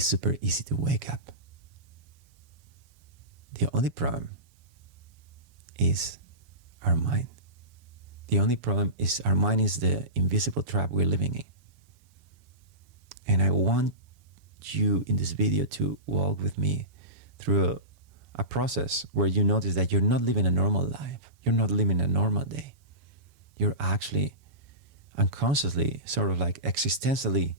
is super easy to wake up. The only problem is our mind. The only problem is our mind is the invisible trap we're living in. And I want you in this video to walk with me through a process where you notice that you're not living a normal life. You're not living a normal day. You're actually unconsciously, sort of like existentially,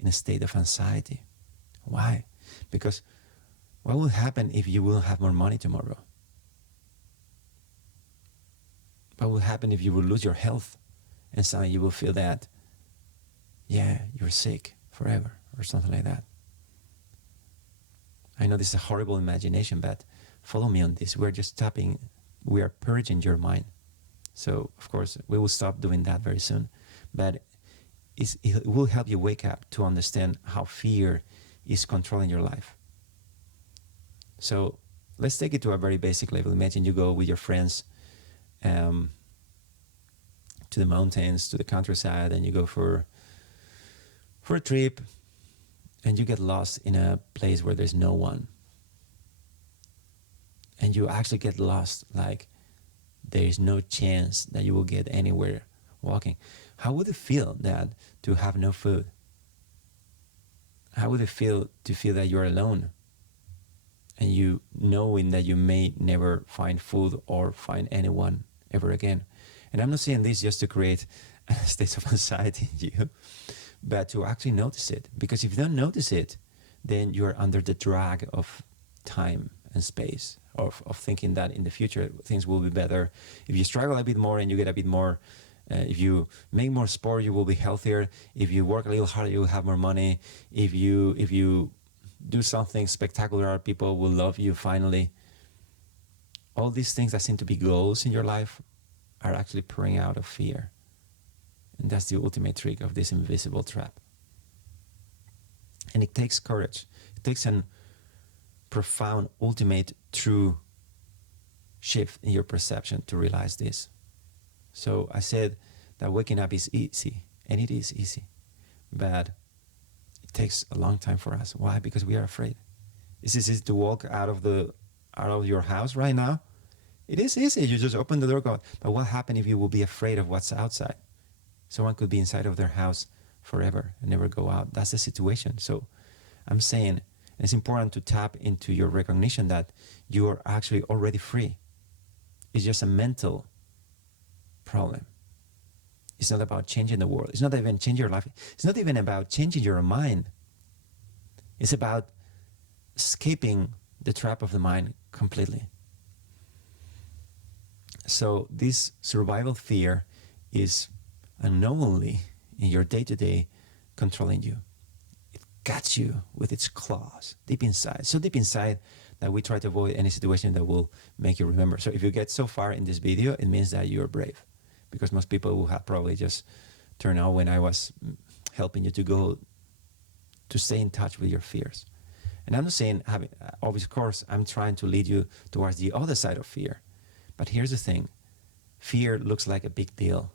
in a state of anxiety. Why? Because what will happen if you will have more money tomorrow? What will happen if you will lose your health and suddenly you will feel that, yeah, you're sick forever or something like that? I know this is a horrible imagination, but follow me on this. We're just tapping, we are purging your mind. So, of course, we will stop doing that very soon. But it will help you wake up to understand how fear is controlling your life. So, let's take it to a very basic level. Imagine you go with your friends to the mountains, to the countryside, and you go for a trip, and you get lost in a place where there's no one. And you actually get lost, like there is no chance that you will get anywhere walking. How would it feel that to have no food? How would it feel to feel that you're alone? And you knowing that you may never find food or find anyone ever again. And I'm not saying this just to create a state of anxiety in you, but to actually notice it. Because if you don't notice it, then you're under the drag of time and space, of thinking that in the future things will be better. If you struggle a bit more and you get a bit more, if you make more sport, you will be healthier. If you work a little harder, you will have more money. If you do something spectacular, people will love you finally. All these things that seem to be goals in your life are actually pouring out of fear. And that's the ultimate trick of this invisible trap. And it takes courage. It takes an profound, ultimate, true shift in your perception to realize this. So I said that waking up is easy, and it is easy, but it takes a long time for us. Why? Because we are afraid. Is it easy to walk out of your house right now? It is easy. You just open the door, go. But what happens if you will be afraid of what's outside? Someone could be inside of their house forever and never go out. That's the situation. So I'm saying it's important to tap into your recognition that you are actually already free. It's just a mental problem. It's not about changing the world. It's not even changing your life. It's not even about changing your mind. It's about escaping the trap of the mind completely. So this survival fear is unknowingly in your day-to-day controlling you. It gets you with its claws deep inside, so deep inside that we try to avoid any situation that will make you remember. So if you get so far in this video, it means that you're brave, because most people will have probably just turned out when I was helping you to stay in touch with your fears. And I'm not saying, of course, I'm trying to lead you towards the other side of fear. But here's the thing. Fear looks like a big deal.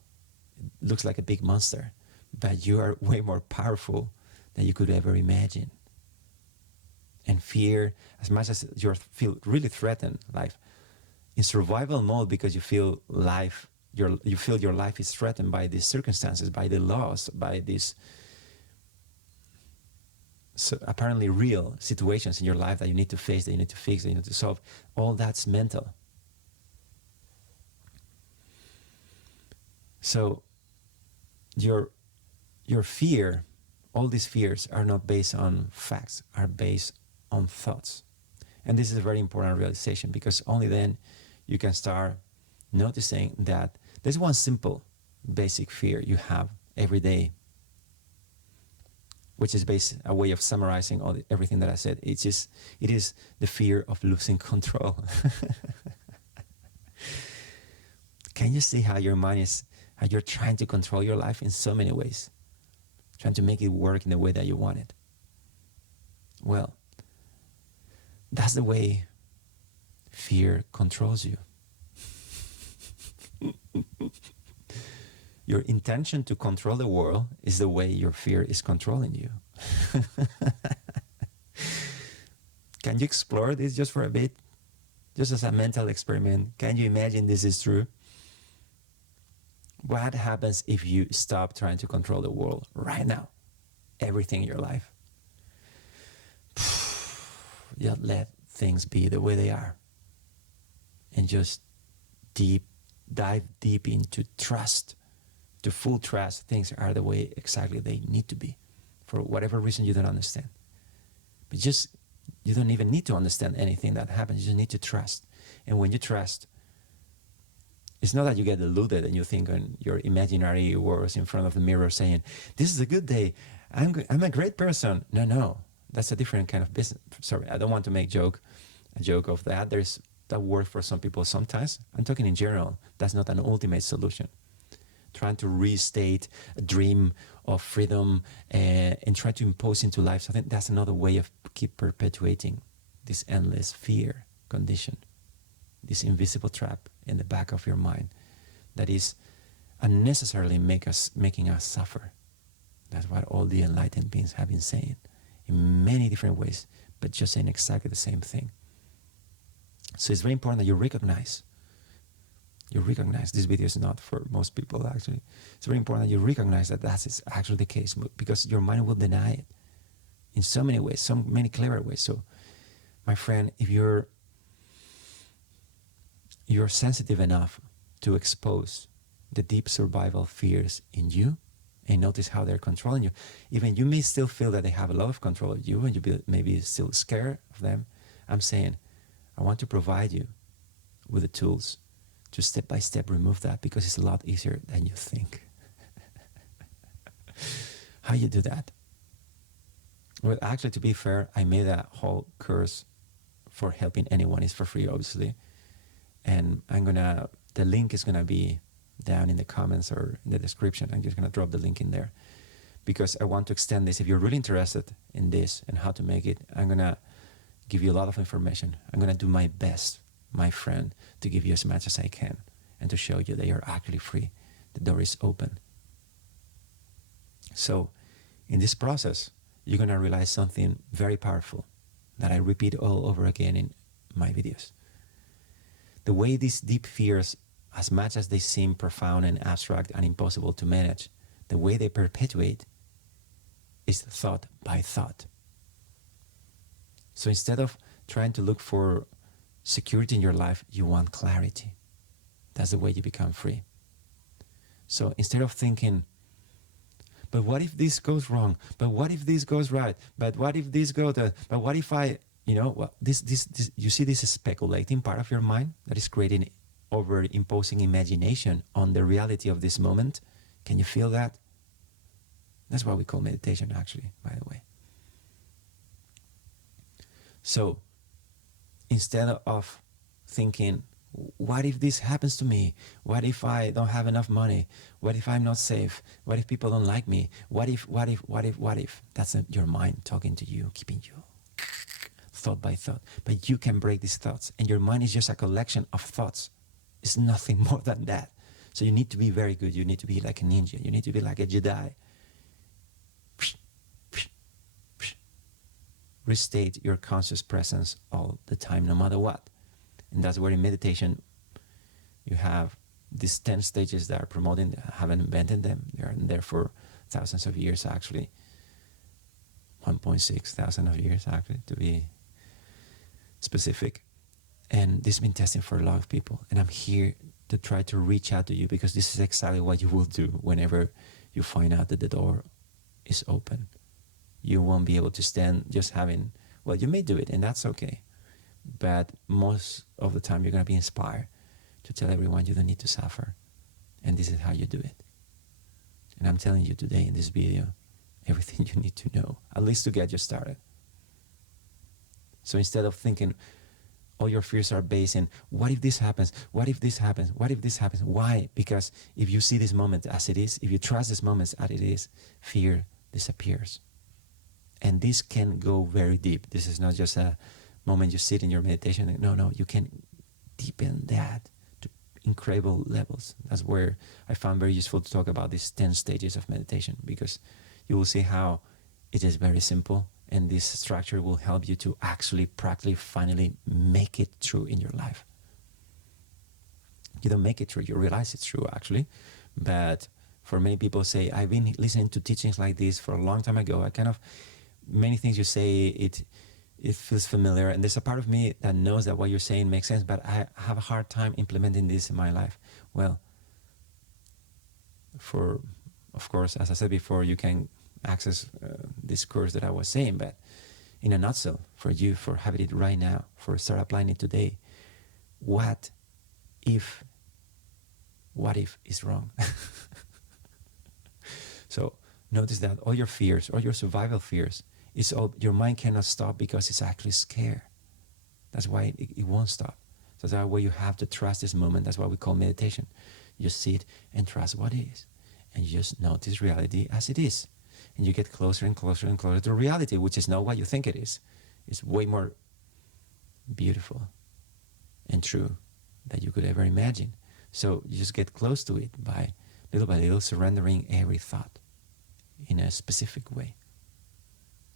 It looks like a big monster. But you are way more powerful than you could ever imagine. And fear, as much as you feel really threatened, life, in survival mode, because you feel your life is threatened by these circumstances, by the loss, by these apparently real situations in your life that you need to face, that you need to fix, that you need to solve. All that's mental. So your fear, all these fears are not based on facts, are based on thoughts. And this is a very important realization, because only then you can start noticing that there's one simple basic fear you have every day, which is a way of summarizing everything that I said. It is the fear of losing control. Can you see how your mind is, how you're trying to control your life in so many ways, trying to make it work in the way that you want it? Well, that's the way fear controls you. Your intention to control the world is the way your fear is controlling you. Can you explore this just for a bit? Just as a mental experiment. Can you imagine this is true? What happens if you stop trying to control the world right now? Everything in your life. Just let things be the way they are. And just dive deep into trust, to full trust. Things are the way exactly they need to be. For whatever reason you don't understand. But just, you don't even need to understand anything that happens. You just need to trust. And when you trust, it's not that you get deluded and you think on your imaginary words in front of the mirror saying, this is a good day, I'm a great person. No, that's a different kind of business. Sorry, I don't want to make a joke of that. There's that word for some people sometimes. I'm talking in general. That's not an ultimate solution. Trying to restate a dream of freedom and try to impose into life. So I think that's another way of keep perpetuating this endless fear condition, this invisible trap in the back of your mind that is unnecessarily making us suffer. That's what all the enlightened beings have been saying in many different ways, but just saying exactly the same thing. So it's very important that you recognize this video is not for most people actually. It's very important that you recognize that that is actually the case, because your mind will deny it in so many ways, so many clever ways. So my friend, if you're sensitive enough to expose the deep survival fears in you and notice how they're controlling you, even you may still feel that they have a lot of control of you and you maybe still scared of them. I'm saying, I want to provide you with the tools to step by step remove that, because it's a lot easier than you think. How you do that? Well, actually, to be fair, I made a whole course for helping anyone. It's for free, obviously. And the link is gonna be down in the comments or in the description. I'm just gonna drop the link in there because I want to extend this. If you're really interested in this and how to make it, I'm gonna give you a lot of information. I'm gonna do my best, my friend, to give you as much as I can and to show you that you're actually free. The door is open. So in this process, you're gonna realize something very powerful that I repeat all over again in my videos. The way these deep fears, as much as they seem profound and abstract and impossible to manage, the way they perpetuate is thought by thought. So instead of trying to look for security in your life, you want clarity. That's the way you become free. So instead of thinking, but what if this goes wrong? But what if this goes right? But what if this goes, but what if I, well, this, you see this speculating part of your mind that is creating over-imposing imagination on the reality of this moment? Can you feel that? That's what we call meditation, actually, by the way. So instead of thinking, what if this happens to me? What if I don't have enough money? What if I'm not safe? What if people don't like me? What if? That's your mind talking to you, keeping you thought by thought. But you can break these thoughts, and your mind is just a collection of thoughts. It's nothing more than that. So you need to be very good. You need to be like a ninja. You need to be like a Jedi. Restate your conscious presence all the time, no matter what. And that's where in meditation you have these 10 stages that are promoting, haven't invented them. They are there for thousands of years, actually. 1.6 thousand of years, actually, to be specific. And this has been testing for a lot of people. And I'm here to try to reach out to you, because this is exactly what you will do whenever you find out that the door is open. You won't be able to stand just having, well, you may do it, and that's okay. But most of the time, you're going to be inspired to tell everyone you don't need to suffer. And this is how you do it. And I'm telling you today in this video, everything you need to know, at least to get you started. So instead of thinking, all your fears are based in, what if this happens? What if this happens? What if this happens? Why? Because if you see this moment as it is, if you trust this moment as it is, fear disappears. And this can go very deep. This is not just a moment you sit in your meditation. No, you can deepen that to incredible levels. That's where I found very useful to talk about these 10 stages of meditation, because you will see how it is very simple And this structure will help you to actually practically finally make it true in your life. You don't make it true, you realize it's true actually. But for many people say, I've been listening to teachings like this for a long time ago. I kind of, many things you say, it feels familiar. And there's a part of me that knows that what you're saying makes sense, but I have a hard time implementing this in my life. Well, of course, as I said before, you can access this course that I was saying, but in a nutshell, for you, for having it right now, for start applying it today, what if is wrong? So notice that all your fears, all your survival fears, it's all, your mind cannot stop because it's actually scared. That's why it won't stop. So that's why you have to trust this moment. That's what we call meditation. You just sit and trust what is. And you just notice reality as it is. And you get closer and closer and closer to reality, which is not what you think it is. It's way more beautiful and true than you could ever imagine. So you just get close to it by little, surrendering every thought in a specific way.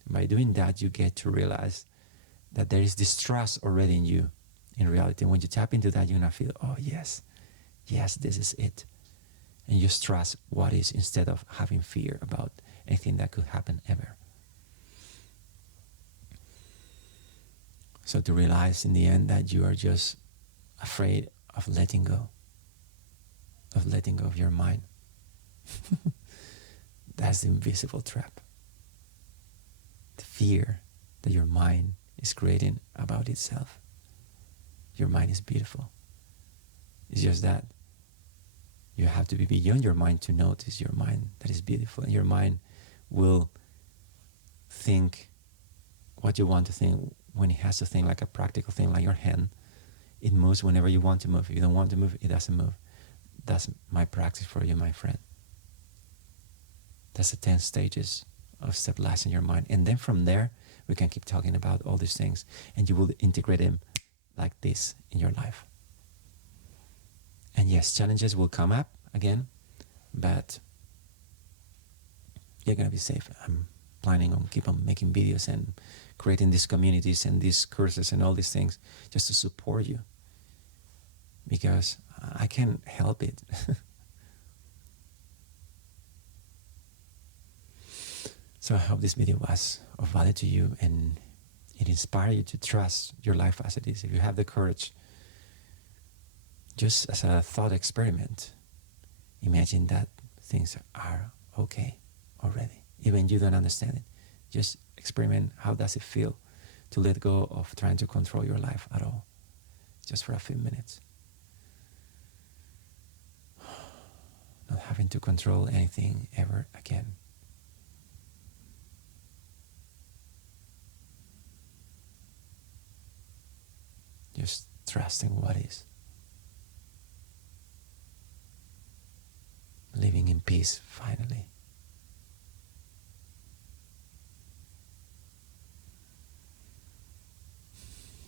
By doing that, you get to realize that there is this trust already in you, in reality. And when you tap into that, you're going to feel, oh yes, this is it. And you just trust what is instead of having fear about anything that could happen ever. So to realize in the end that you are just afraid of letting go of your mind. That's the invisible trap. The fear that your mind is creating about itself. Your mind is beautiful. It's just that you have to be beyond your mind to notice your mind that is beautiful. And your mind will think what you want to think when it has to think, like a practical thing, like your hand. It moves whenever you want to move. If you don't want to move, it doesn't move. That's my practice for you, my friend. That's the 10 stages of step lies in your mind. And then from there, we can keep talking about all these things, and you will integrate them like this in your life. And yes, challenges will come up again, but you're going to be safe. I'm planning on keep on making videos and creating these communities and these courses and all these things just to support you, because I can't help it. So I hope this video was of value to you and it inspired you to trust your life as it is. If you have the courage, just as a thought experiment, imagine that things are okay already. Even you don't understand it. Just experiment, how does it feel to let go of trying to control your life at all, just for a few minutes. Not having to control anything ever again. Just trusting what is. Living in peace, finally.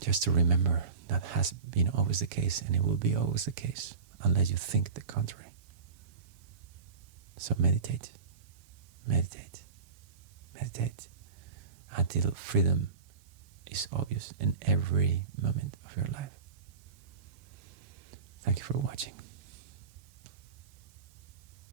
Just to remember that has been always the case, and it will be always the case, unless you think the contrary. So meditate, meditate, meditate, until freedom is obvious in every moment of your life. Thank you for watching.